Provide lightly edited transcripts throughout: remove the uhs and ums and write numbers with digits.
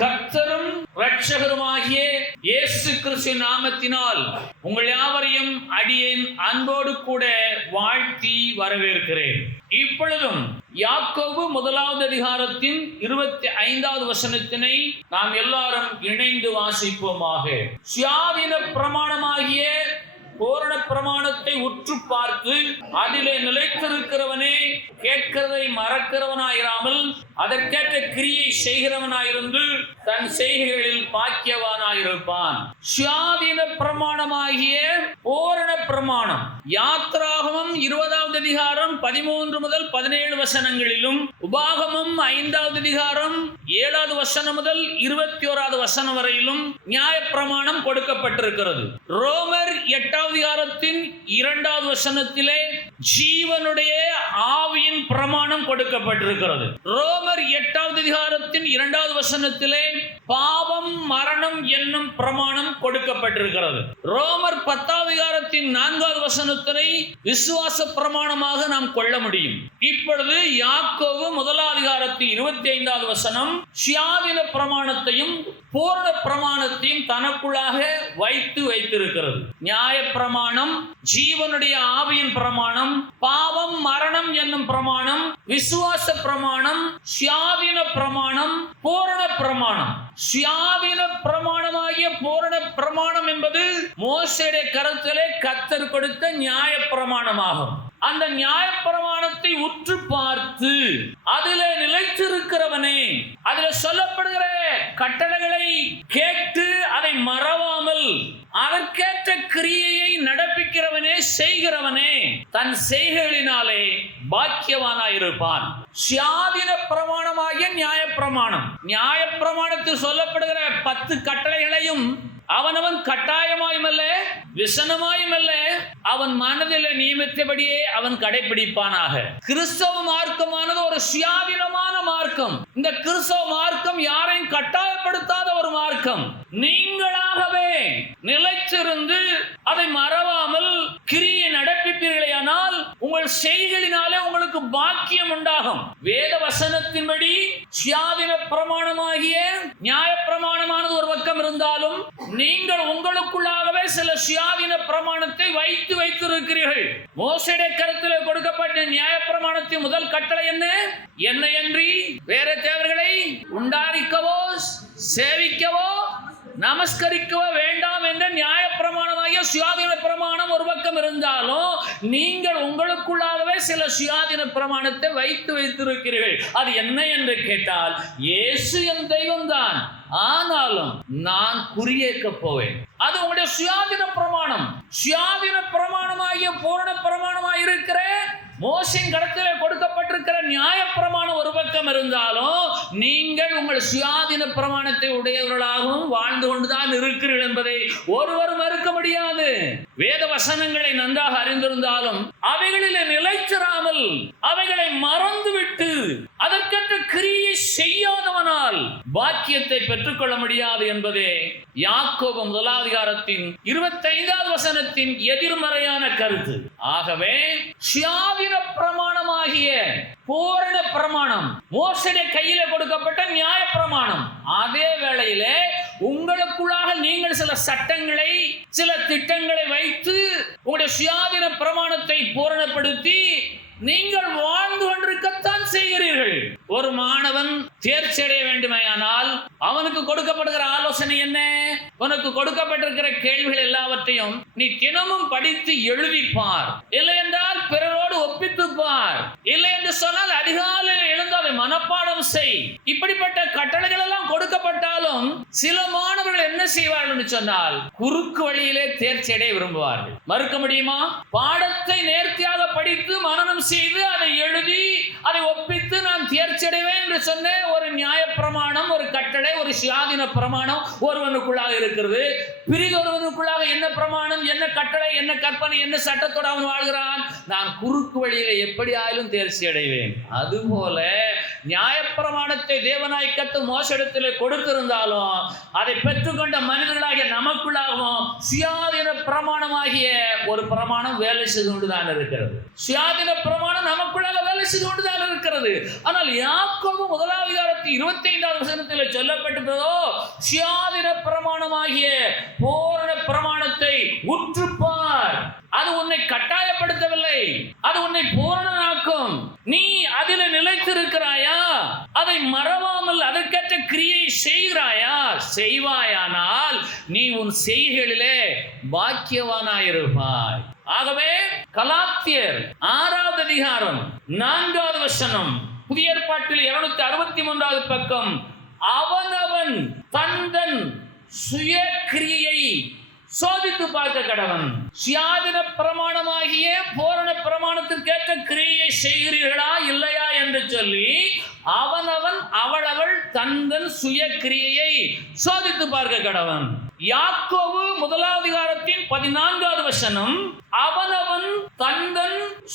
கர்த்தரும் இரட்சகருமாகிய இயேசு கிறிஸ்து நாமத்தினால் உங்கள் யாவரையும் அடியேன் அன்போடு கூட வாழ்த்தி வரவேற்கிறேன். இப்பொழுதும் யாக்கோபு 1வது அதிகாரத்தின் 25வது வசனத்தினை நாம் எல்லாரும் இணைந்து வாசிப்போமாக. சுயாதீன பிரமாணமாகிய பூரண பிரமாணத்தை உற்று பார்த்து அதிலே நிலைத்திருக்கிறவனே கேட்கிறதை மறக்கிறவனாயிராமல் அதற்கேற்ற கிரியை செய்கிறவனாயிருந்து தன் செய்கைகளில் பாக்கியவானாயிருப்பான். சுயாதீன பிரமாணமாகிய பூரண பிரமாணம் யாத்ராகமம் 20வது அதிகாரம் 13 முதல் 17 வசனங்களிலும், உபாகமம் 5வது அதிகாரம் 7வது வசனம் முதல் 21வது வசனம் வரையிலும் நியாயப்பிரமாணம் கொடுக்கப்பட்டிருக்கிறது. ரோமர் 8வது அதிகாரத்தின் 2வது வசனத்திலே ஜீவனுடைய ஆவியின் பிரமாணம் கொடுக்கப்பட்டிருக்கிறது. ரோமர் 8வது அதிகாரத்தின் 2வது வசனத்திலே பாவம் மரணம் என்னும் பிரமாணம் கொடுக்கப்பட்டிருக்கிறது. ரோமர் 10வது அதிகாரத்தின் 4வது வசனத்தினை விசுவாச பிரமாணமாக நாம் கொள்ள முடியும். இப்பொழுது யாக்கோபு 1வது அதிகாரத்தின் 25வது வசனம் சுயாதீன பிரமாணத்தையும் பூரண பிரமாணத்தையும் தனக்குள்ளாக வைத்திருக்கிறது. நியாய பிரமாணம், ஜீவனுடைய ஆவியின் பிரமாணம், பாவம் மரணம் என்னும் பிரமாணம், விசுவாச பிரமாணம், சுயாதீன பிரமாணம், பூரண பிரமாணம். சுயாதீன பிரமாணமாகிய பூரண பிரமாணம் என்பது மோசேயுடைய கருத்திலே கர்த்தர் கொடுத்த நியாய பிரமாணமாகும். அந்த நியாய பிரமாணத்தை உற்று பார்த்து அதிலே நிலைத்திருக்கிறவனே, அதில் சொல்லப்படுகிற கட்டளைகளை கேட்டு அதை மறவாமல் அதற்கேற்ற கிரியையை நடப்பிக்கிறவனே, செய்கிறவனே தன் செய்கைகளினாலே பாக்கியவானாயிருப்பான். சுயாதீன பிரமாணமாகிய நியாய பிரமாணம். நியாய பிரமாணத்தில் சொல்லப்படுகிற 10 கட்டளைகளையும் அவனவன் கட்டாயமாயும் அல்ல, விசனமாயும் அல்ல, அவன் மனதில் நியமித்தபடியே அவன் கடைபிடிப்பானாக. கிறிஸ்தவ மார்க்கமானது ஒரு சுயாதீனமான மார்க்கம். இந்த கிறிஸ்தவ மார்க்கம் யாரையும் கட்டாயப்படுத்தாத ஒரு மார்க்கம். நீங்களாகவே நிலைத்திருந்து அதை மறவாமல் கிரியை நடப்பிப்பீர்களேயானால் உங்கள் செய்கைகளினாலே உங்களுக்கு பாக்கியம் உண்டாகும். வேத வசனத்தின்படி சுயாதீன பிரமாணமாகிய நியாய பிரமாணமானது ஒரு பக்கம் இருந்தாலும் நீங்கள் உங்களுக்குள்ளாகவே சில சுயாதீன பிரமாணத்தை வைத்திருக்கிறீர்கள். மோசேயுடைய கருத்தில் கொடுக்கப்பட்ட நியாய பிரமாணத்தின் முதல் கட்டளை என்ன? என்னையன்றி வேற தேவர்களை உண்டாரிக்கவோ சேவிக்கவோ நமஸ்கரிக்கவோ வேண்டாம் என்ற நியாய பிரமாணமாகிய சுயாதீன பிரமாணம் ஒரு பக்கம் இருந்தாலும் நீங்கள் உங்களுக்குள்ளாகவே சில சுயாதீன பிரமாணத்தை வைத்திருக்கிறீர்கள். அது என்ன என்று கேட்டால், இயேசு என் தெய்வம் தான், ஆனாலும் நான் குறியேற்க போவேன். அது உங்களுடைய சுயாதீன பிரமாணம். சுயாதீன பிரமாணமாகிய பூரண பிரமாணமாக இருக்கிற மோசேயின் கடத்திலே கொடுக்கப்பட்டிருக்கிற நியாய பிரமாணம் ஒரு பக்கம் இருந்தாலும் நீங்கள் உங்கள் சுயாதீன பிரமாணத்தை உடையவர்களாகவும் வாழ்ந்து கொண்டுதான் இருக்கிறீர்கள் என்பதை ஒருவர் மறுக்க முடியாது. வேத வசனங்களை நன்றாக அறிந்திருந்தாலும் அவைகளில் நிலைச்சிராமல் அவைகளை மறந்துவிட்டு அதற்கென்ற கிரியை செய்யாதவனால் பாக்கியத்தை பெற்றுக்கொள்ள முடியாது என்பதே யாக்கோபு 1வது அதிகாரத்தின் 25வது வசனத்தின் எதிர்மறையான கருத்து. ஆகவே சுயாதீன பிரமாணமாகிய பூரண பிரமாணம் மோசேயுடைய கையில கொடுக்கப்பட்ட நியாய பிரமாணம். அதே வேளையிலே உங்களுக்குள்ளாக நீங்கள் சில சட்டங்களை, சில திட்டங்களை வைத்து உங்களுடைய சுயாதீன பிரமாணத்தை பூரணப்படுத்தி நீங்கள் வாழ்ந்து கொண்டிருக்கத்தான் செய்கிறீர்கள். ஒரு மாணவன் தேர்ச்சி அடைய வேண்டுமையானால் அவனுக்கு கொடுக்கப்படுகிற ஆலோசனை என்ன? உனக்கு கொடுக்கப்பட்டிருக்கிற கேள்விகள் எல்லாவற்றையும் நீ தினமும் படித்து எழுதிப்பார், இல்லை என்றால் பிறரோடு ஒப்பித்துப்பார், இல்லை என்று சொன்னால் அதிகாலையில் எழுந்து அதை மனப்பாடம் செய். இப்படிப்பட்ட கட்டளைகள் எல்லாம் கொடுக்கப்பட்டாலும் சில மாணவர்கள் என்ன செய்வார்கள் என்று சொன்னால் குறுக்கு வழியிலே தேர்ச்சி அடைய விரும்புவார்கள். மறுக்க முடியுமா? பாடத்தை நேர்த்தியாக படித்து மனனம் செய்து அதை எழுதி அதை ஒப்பித்து நான் தேர்ச்சி அடைவேன் என்று சொன்ன ஒரு நியாய பிரமாணம், ஒரு கட்டளை, ஒரு சுயாதீன பிரமாணம் ஒருவனுக்குள்ளாக இருக்கிறது. பிரிதொருவனுக்குள்ளாக என்ன பிரமாணம், என்ன கட்டளை, என்ன கற்பனை, என்ன சட்டத்தோடு அவன் வாழ்கிறான்? நான் குறுக்கு வழியில எப்படி ஆயிலும் தேர்ச்சி அடைவேன். அதுபோல நியாய பிரமாணத்தை தேவனாய் கர்த்தர் மோசேயிடத்தில் கொடுத்திருந்தாலும் அதை பெற்றுக்கொண்ட இந்த மனிதர்களாகிய நமக்குள்ளாகவும் சுயாதீன பிரமாணமாகிய ஒரு பிரமாணம் வேலை செய்து கொண்டுதான் இருக்கிறது. சுயாதீன பிரமாணம் நமக்குள்ளாக வேலை செய்து கொண்டுதான் இருக்கிறது. ஆனால் யாக்கோபு 1:25 வசனத்தில் சொல்லப்பட்டிருக்கிறதோ, சுயாதீன பிரமாணமாகிய பூரண பிரமாணத்தை உற்றுப்பார். அது உன்னை கட்டாயப்படுத்தவில்லை, அது உன்னை பூரணனாக்கும். நீ அதில் நிலைத்திருக்கிறாயா? அதை மறவாமல் அதற்கேற்ற கிரியை செய்கிறாயா? செய்வாயானால் நீ உன் செய்கைகளிலே பாக்கியவானாயிருப்பாய். ஆகவே கலாத்தியர் 6:4 புதிய ஏற்பாட்டில் 263 பக்கம், அவனவன் தன் சுய கிரியை சோதித்து பார்க்க கடவன். சுயாதீன பிரமாணமாகிய பூரண பிரமாணத்திற்கேற்ற கிரியை செய்கிறீர்களா இல்லையா என்று சொல்லி அவனவன் அவளவள் தன் சுய கிரியையை சோதித்து பார்க்க கடவன். யாக்கோபு 1:14 அவனவன் தன்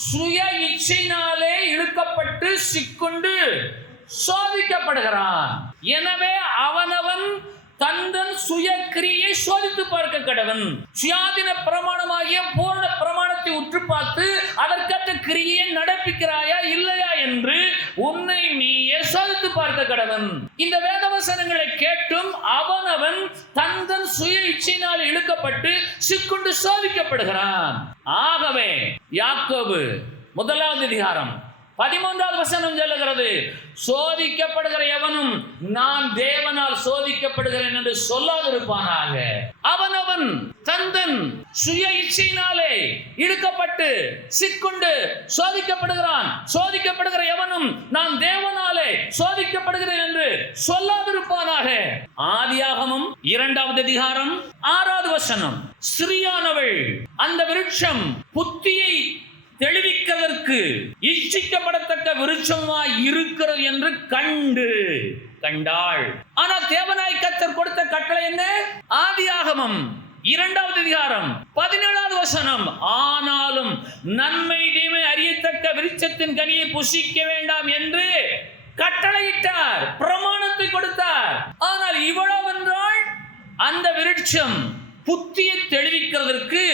சுய இச்சையினாலே இழுக்கப்பட்டு சிக்குண்டு சோதிக்கப்படுகிறான். எனவே அவனவன் தன் சுய கிரியை சோதித்து பார்க்க கடவன். சுயாதீன பிரமாணமாகிய பூரண பிரமாணத்தை உற்று பார்த்து அதற்கேற்ற கிரியை நடப்பிக்கிறாயா இல்லையா என்று உன்னை நீயே சோதித்து பார்க்க கடவன். இந்த வேதவசனங்களை கேட்டும் அவனவன் தன் சுய இச்சையினால் இழுக்கப்பட்டு சிக்குண்டு சோதிக்கப்படுகிறான். ஆகவே யாக்கோபு 1:13 சொல்லுகிறது, சோதிக்கப்படுகிற எவனும் நான் தேவனால் சோதிக்கப்படுகிறேன் என்று சொல்லாதிருப்பானாக. அவனவன் தன் சுய இச்சையினாலே இழுக்கப்பட்டு சிக்குண்டு சோதிக்கப்படுகிறான். சோதிக்கப்படுகிற எவனும் நான் தேவனாலே சோதிக்கப்படுகிறேன் என்று சொல்லாதிருப்பானாக. ஆதியாகமம் 2:6 ஸ்திரீயானவள் அந்த விருட்சம் புத்தியை தெளிவிக்கிறதற்கு இச்சிக்கப்படத்தக்க விருட்சமாய் இருக்கிறது என்று கண்டாள். ஆனால் தேவனாய் கர்த்தர் கொடுத்த கட்டளை என்ன? ஆதியாகமம் 2:17 ஆனாலும் நன்மை தீமை அறியத்தக்க விருட்சத்தின் கனியை புசிக்க வேண்டாம் என்று கட்டளையிட்டார், பிரமாணத்தை கொடுத்தார். ஆனால் இவ்வளவென்றால் அந்த விருட்சம் புத்தியை தெளிவிக்கிறதற்கு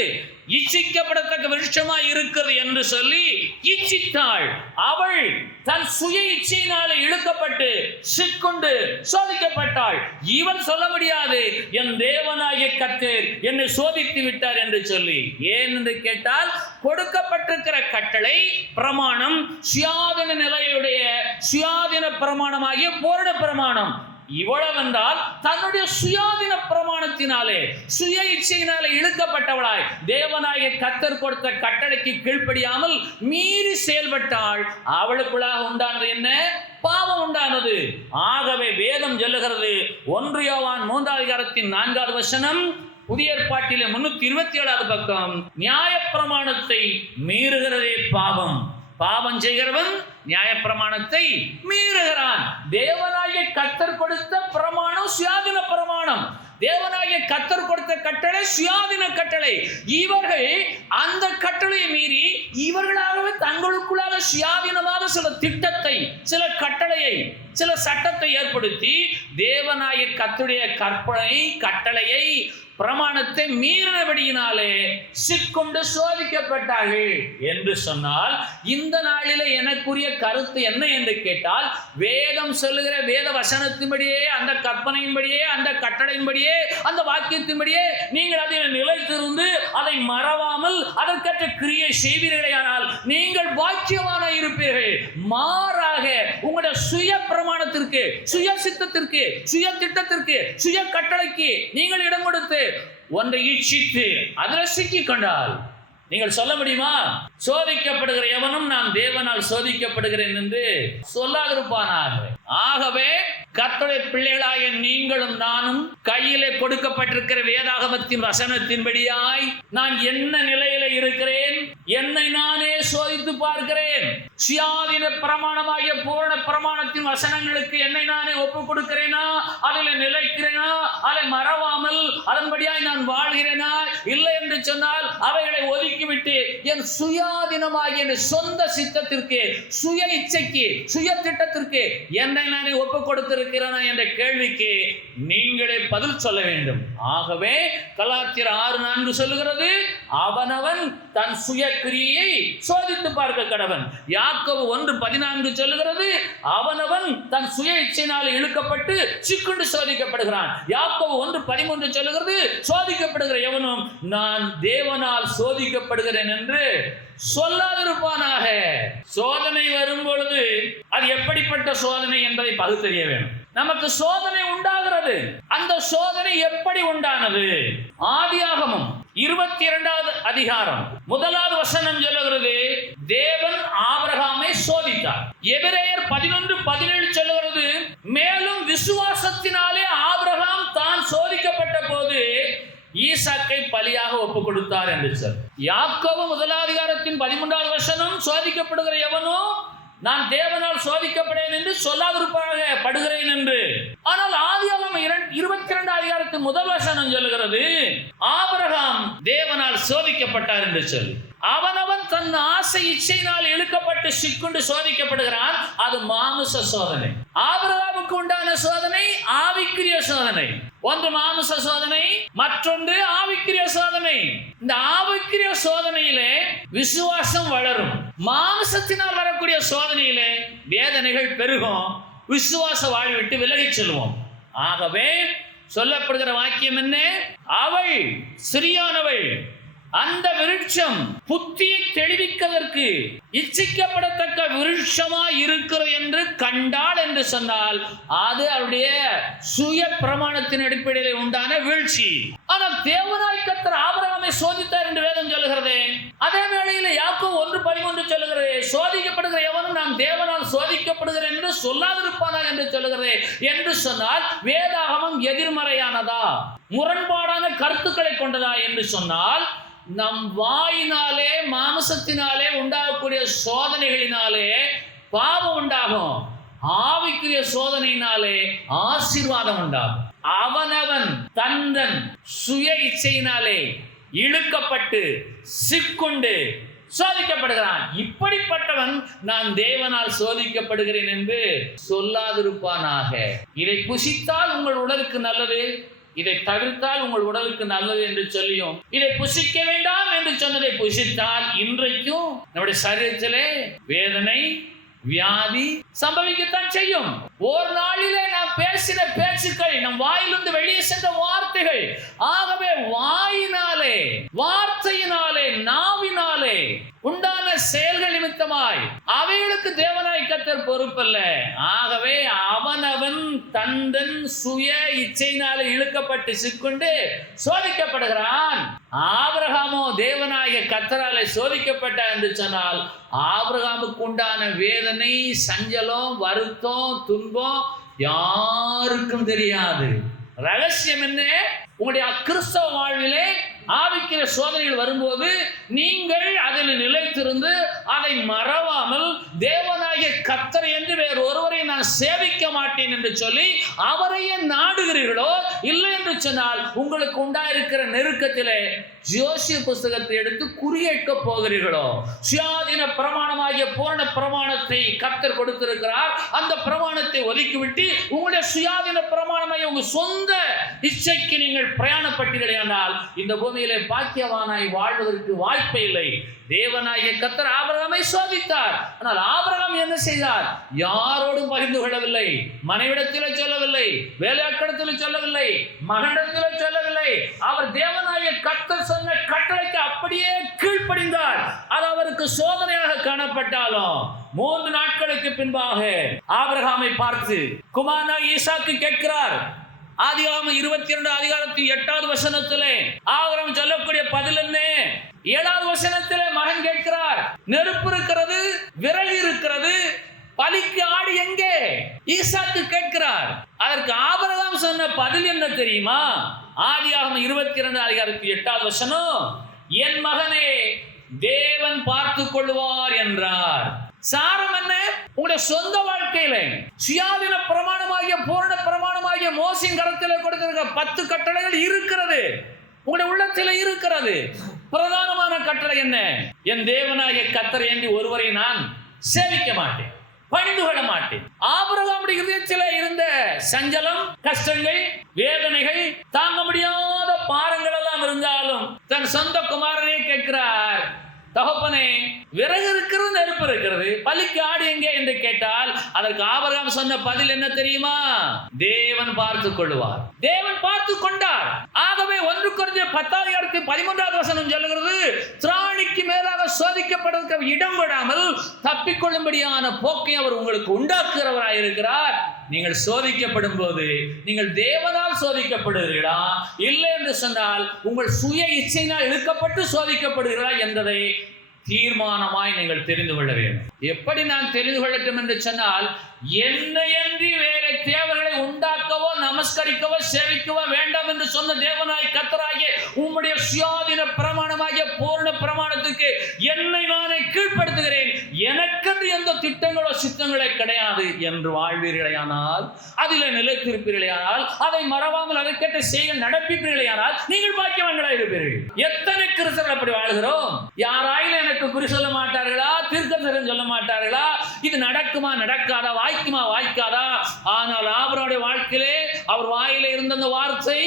இச்சிக்கப்படத்தக்க விருட்சமாய் இருக்கிறது என்று சொல்லி இச்சித்தாள். அவள் தன் சுய இச்சையினாலே இழுக்கப்பட்டு சிக்குண்டு சோதிக்கப்பட்டாள். இவன் சொல்ல முடியாது, என் தேவனாகிய கர்த்தர் என்னை சோதித்து விட்டார் என்று சொல்லி. ஏன் என்று கேட்டால், கொடுக்கப்பட்டிருக்கிற கட்டளை பிரமாணம் சுயாதீன நிலையுடைய சுயாதீன பிரமாணமாகிய பூரண பிரமாணம். இவ்வளவென்றால் தன்னுடைய சுயாதீன பிரமாணத்தினாலே சுய இச்சையினாலே இழுக்கப்பட்டவளாய் தேவனாகிய கர்த்தர் கொடுத்த கட்டளைக்கு கீழ்ப்படியாமல் மீறி செயல்பட்டாள். அவளுக்குள்ளாக உண்டானது என்ன? பாவம் உண்டானது. ஆகவே வேதம் சொல்லுகிறது, 1 யோவான் 3:4 புதிய ஏற்பாட்டிலே 327 பக்கம், நியாயப்பிரமாணத்தை மீறுகிறதே பாவம். பாவம் செய்கிறவன் நியாயப்பிரமாணத்தை மீறுகிறான். தேவனாகிய கர்த்தர் கொடுத்த பிரமாணம் சுயாதீன பிரமாணம். தேவனாகிய கர்த்தர் கொடுத்த கட்டளை சுயாதீன கட்டளை. இவர்கள் அந்த கட்டளையை மீறி இவர்களாகவே தங்களுக்குள்ளாக சுயாதீனமாக சில திட்டத்தை, சில கட்டளையை, சில சட்டத்தை ஏற்படுத்தி தேவனாகிய கர்த்தருடைய கட்டளையை பிரமாணத்தை மீறினபடியினாலே சிக்கொண்டு சோதிக்கப்பட்டார்கள் என்று சொன்னால், இந்த நாளிலே எனக்குரிய கருத்து என்ன என்று கேட்டால், வேதம் சொல்லுகிற வேத வசனத்தின்படியே, அந்த கற்பனையின்படியே, அந்த கட்டளையின்படியே, அந்த வாக்கியத்தின்படியே நீங்கள் அதில் நிலைத்திருந்து அதை மறவாமல் அதற்கேற்ற கிரியை செய்வீர்களேயானால் நீங்கள் பாக்கியவான இருப்பீர்கள். மாறாக உங்களுடைய சுய பிரமாணத்திற்கு, சுய சித்தத்திற்கு, சுய திட்டத்திற்கு, சுய கட்டளைக்கு நீங்கள் இடம் கொடுத்து ஒன்றை இச்சித்து அதில் சிக்கிக் கொண்டால் நீங்கள் சொல்ல முடியுமா? சோதிக்கப்படுகிற எவனும் நான் தேவனால் சோதிக்கப்படுகிறேன் என்று சொல்லாதிருப்பானாக. ஆகவே கர்த்தருடைய பிள்ளைகளாகிய நீங்களும் நானும் கையிலே கொடுக்கப்பட்டிருக்கிற வேதாகமத்தின் வசனத்தின்படியாய் நான் என்ன நிலையில இருக்கிறேன், என்னை நானே சோதித்து பார்க்கிறேன். சுயாதீன பிரமாணமாகிய பூரண பிரமாணத்தின் வசனங்களுக்கு என்னை நானே ஒப்புக் கொடுக்கிறேனா, அதில் நிலைக்கிறேனா, அதை மறவாமல் அதன்படியாய் நான் வாழ்கிறேனா இல்லை என்று சொன்னால் அவைகளை ஒதுக்கிவிட்டு என் சுயாதீனமாகிய என் சொந்த சித்தத்திற்கு, சுய இச்சைக்கு, சுய திட்டத்திற்கு என்னை நானே ஒப்புக் கொடுத்திருக்கிறேனா என்ற கேள்விக்கு நீங்களே பதில் சொல்ல வேண்டும். ஆகவே கலாத்தியர் 6:4 சொல்லுகிறது, அவனவன் தன் சுய கிரியை சோதித்து பார்க்க கடவன். யாக்கோபு 1:14 சொல்லுகிறது, அவனவன் தன் சுய இச்சையினால் இழுக்கப்பட்டு சிக்குண்டு சோதிக்கப்படுகிறான். யாக்கோபு 1:13 சொல்லுகிறது, சோதிக்கப்படுகிற எவனும் நான் தேவனால் சோதிக்கப்படுகிறேன் என்று சொல்லாதிருப்பானாக. சோதனை வரும் பொழுது அது எப்படிப்பட்ட சோதனை என்பதை பகுத்தறிய வேண்டும். நமக்கு சோதனை உண்டாகிறது. அந்த சோதனை எப்படி உண்டானது? ஆதியாகமம் 22வது அதிகாரம் 1வது வசனம் சொல்லுகிறது, தேவன் ஆபிரகாமை சோதித்தார். எபிரேயர் 11:17 சொல்லுகிறது, மேலும் விசுவாசத்தினாலே ஆபிரகாம் தான் சோதிக்கப்பட்ட போது ஈசாக்கை பலியாக ஒப்புக் கொடுத்தார் என்று சொல். யாக்கோபு 1வது அதிகாரத்தின் 13வது வசனம், சோதிக்கப்படுகிற எவனோ நான் தேவனால் சோதிக்கப்படேன் என்று சொல்லாதிருப்பாக என்று. ஆனால் ஆதியாகமம் 22 அதிகாரத்தின் 1 வசனம் சொல்லுகிறது, ஆபிரகாம் தேவனால் சோதிக்கப்பட்டார் என்று சொல்லி. அவனவன் தன் ஆசை இச்சையினால் இழுக்கப்பட்டு சிக்குண்டு சோதிக்கப்படுகிறான். அது மாமிச சோதனை. ஆபிரகாமுக்கு உண்டான சோதனை ஆவிக்குரிய சோதனை. ஒன்று மாமிச சோதனை, மற்றொன்று ஆவிக்குரிய சோதனை. இந்த ஆவிக்குரிய சோதனையிலே விசுவாசம் வளரும். மாமிசத்தினால் வரக்கூடிய சோதனையிலே வேதனைகள் பெருகும். விசுவாச வாழ்விட்டு விலகிச் செல்வோம். ஆகவே சொல்லப்படுகிற வாக்கியம் என்ன? அவள் சிறியானவள், அந்த விருட்சம் புத்தியை தெளிவிப்பதற்கு இச்சிக்கப்படத்தக்க விருட்சமாய் இருக்கிறது என்று கண்டாள் என்று சொன்னால் அது அவருடைய சுய பிரமாணத்தின் அடிப்படையில் உண்டான வீழ்ச்சி. ஆனால் தேவனாய் கர்த்தர் ஆபிரகாமை சோதித்தார் என்று வேதம் சொல்லுகிறது. அதே வேளையில் யாக்கோபு 1:13 சொல்லுகிறது, சோதிக்கப்படுகிற எவனும் நாம் தேவனால் சோதிக்கப்படுகிறேன் என்று சொல்லாதிருப்பானா என்று சொல்லுகிறது. என்று சொன்னால் வேதாகமம் எதிர்மறையானதா, முரண்பாடான கருத்துக்களை கொண்டதா என்று சொன்னால், நம் வாயினாலே மாம்சத்தினாலே உண்டாகக்கூடிய சோதனைகளினாலே பாவம் உண்டாகும். ஆவிக்குரிய சோதனையினாலே ஆசீர்வாதம் உண்டாகும். அவனவன் தந்தன் சுய இச்சையினாலே இழுக்கப்பட்டு சிக்குண்டு சோதிக்கப்படுகிறான். இப்படிப்பட்டவன் நான் தேவனால் சோதிக்கப்படுகிறேன் என்று சொல்லாதிருப்பானாக. இதை புசித்தால் உங்கள் உடலுக்கு நல்லது, இதை தவிர்த்தால் உங்கள் உடலுக்கு நல்லது என்று சொல்லியும், இதை புசிக்க வேண்டாம் என்று சொன்னதை புசித்தால் இன்றைக்கும் நம்முடைய சரீரத்திலே வேதனை, வியாதி சம்பவிக்கத்தான் செய்யும். ஒரு நாளிலே நாம் பேசின பேச்சுக்கள், நம் வாயிலிருந்து வெளியே சென்ற வார்த்தைகள், ஆகவே வாயினாலே, வார்த்தையினாலே, நாவினாலே உண்டான செயல்கள் நிமித்தமாய் அவைகளுக்கு தேவனாய் கர்த்தர் பொறுப்பல்ல. ஆகவே அவனவன் தந்தன் சுய இச்சையினாலே இழுக்கப்பட்டு சிக்குண்டு சோதிக்கப்படுகிறான். ஆபிரகாமோ தேவனாகிய கர்த்தராலே சோதிக்கப்பட்டார் என்று சொன்னால் ஆபிரகாமுக்கு உண்டான வேதனை, சஞ்சலம், வருத்தம், துன்பம் யாருக்கும் தெரியாது. ரகசியம் என்ன? உங்களுடைய கிறிஸ்தவ வாழ்விலே ஆவிக்கிற சோதனைகள் வரும்போது நீங்கள் அதில் நிலைத்திருந்து அதை மறவாமல் தேவனாகிய கர்த்தர் என்று வேறு ஒருவரை நான் சேவிக்க மாட்டேன் என்று சொல்லி அவரையே நாடுகிறீர்களோ, இல்லை என்று சொன்னால் உங்களுக்கு உண்டாயிருக்கிற நெருக்கத்திலே ஜோசிய புஸ்தகத்தை எடுத்து குறியேற்க போகிறீர்களோ. சுயாதீன பிரமாணமாகிய பூரண பிரமாணத்தை கர்த்தர் கொடுத்திருக்கிறார். அந்த பிரமாணத்தை ஒதுக்கிவிட்டு உங்களுடைய சுயாதீன பிரமாணமாகிய உங்கள் சொந்த இச்சைக்கு நீங்கள் பிரயாணப்பட்டீர்கள் என்றால் இந்த பூமியிலே பாக்கியவானாய் வாழ்வதற்கு வாய்ப்பே இல்லை. தேவனாகிய கர்த்தர் ஆபிரகாமை சோதித்தார். ஆனால் ஆபிரகாம் என்ன செய்தார்? யாரோடும் பகிர்ந்து கொள்ளவில்லை, மனைவிடத்திலே சொல்லவில்லை, வேலையாட்களிடத்திலே சொல்லவில்லை, மகனிடத்திலே சொல்லவில்லை. அவர் தேவனாகிய கர்த்தர் சொன்ன கட்டளைக்கு அப்படியே கீழ்ப்படிந்தார். அது அவருக்கு சோதனையாக காணப்பட்டாலும் 3 நாட்களுக்கு பின்பாக ஆபிரகாமை பார்த்து குமாரனாகிய ஈசாக்கு கேட்கிறார். ஆதியாகமம் 22 அதிகாரத்தின் 8வது வசனத்திலே ஆபிரகாம் சொல்லக்கூடிய பதில் என்ன? 7வது வசனத்திலே மகன் கேட்கிறார், நெருப்பு இருக்கிறது, விறகு இருக்கிறது, பலிக்கு ஆடு எங்கே? ஈசாக்கு கேட்கிறார். அதற்கு ஆபிரகாம் சொன்ன பதில் என்ன தெரியுமா? ஆதியாகமம் 22 அதிகாரத்தின் 8வது வசனம், என் மகனே தேவன் பார்த்துக் கொள்வார் என்றார். சாரம் என்ன? உங்களுடைய சொந்த வாழ்க்கையில சுயாதீன பிரமாணமாகிய பூரண பிரமாணமாகிய மோசையின் கரத்தில் கொடுத்திருக்க 10 கட்டளைகள் இருக்கிறது, உங்களுடைய உள்ளத்தில் இருக்கிறது. பிரதானமான கட்டளை என்ன? என் தேவனாகிய கர்த்தரை அன்றி ஒருவரை நான் சேவிக்க மாட்டேன், பணிந்து கொள்ள மாட்டேன். ஆபிரகாமுடைய இதயத்தில் இருந்த சஞ்சலம், கஷ்டங்கள், வேதனைகள், தாங்க முடியாத பாரங்கள் எல்லாம் இருந்தாலும் தன் சொந்த குமாரனே கேட்கிறார், தகப்பனே விறகு இருக்கிறது, நெருப்பு இருக்கிறது, பலிக்கு ஆடு எங்கே என்று கேட்டால் அதற்கு ஆபிரகாம் சொன்ன பதில் என்ன தெரியுமா? தேவன் பார்த்துக் கொள்வார். தேவன் பார்த்து கொண்டார். ஆகவே 1 கொரிந்தியர் 10:13 சொல்லுகிறது, திராணிக்கு மேலாக சோதிக்கப்படுவதற்கு இடம் கொடாமல் தப்பிக்கொள்ளும்படியான போக்கை அவர் உங்களுக்கு உண்டாக்குகிறவராய் இருக்கிறார். நீங்கள் சோதிக்கப்படும் போது நீங்கள் தேவனால் சோதிக்கப்படுகிறீர்களா, இல்லை என்று சொன்னால் உங்கள் சுய இச்சையினால் இழுக்கப்பட்டு சோதிக்கப்படுகிறீர்களா என்பதை தீர்மானமாய் நீங்கள் தெரிந்து கொள்ள வேண்டும். எப்படி நான் தெரிந்து கொள்ளட்டும் என்று சொன்னால், என்னையன்றி வேறு தேவர்களை உண்டாக்கவோ நமஸ்கரிக்கவோ சேவிக்கவோ வேண்டாம் என்று சொன்ன தேவனாய் கர்த்தராகிய உம்முடைய சுயாதீன பிரமாணமாகிய பூரண பிரமாணத்துக்கு என்னை நானே கீழ்ப்படுத்துகிறேன், எனக்கென்று எந்த திட்டங்களோ சித்தங்களே கிடையாது என்று வாழ்வீர்களேயானால், அதில் நிலைத்திருப்பீர்களேயானால், அதை மறவாமல் அதற்கேற்ற செயல் நடப்பிப்பீர்களேயானால் நீங்கள் பாக்கியவான்களாக இருப்பீர்கள். எத்தனை கிறிஸ்தவர்கள் அப்படி வாழ்கிறோம்? யாராயிலும் எனக்கு குறி சொல்ல மாட்டார்களா, தீர்க்கதரிசனம் சொல்ல மாட்டார்களா, இது நடக்குமா நடக்காதா, வாய்க்குமா வாய்க்காதா? ஆனால் ஆபிரகாமுடைய வாழ்க்கையிலே அவர் வாயிலே இருந்த அந்த வார்த்தை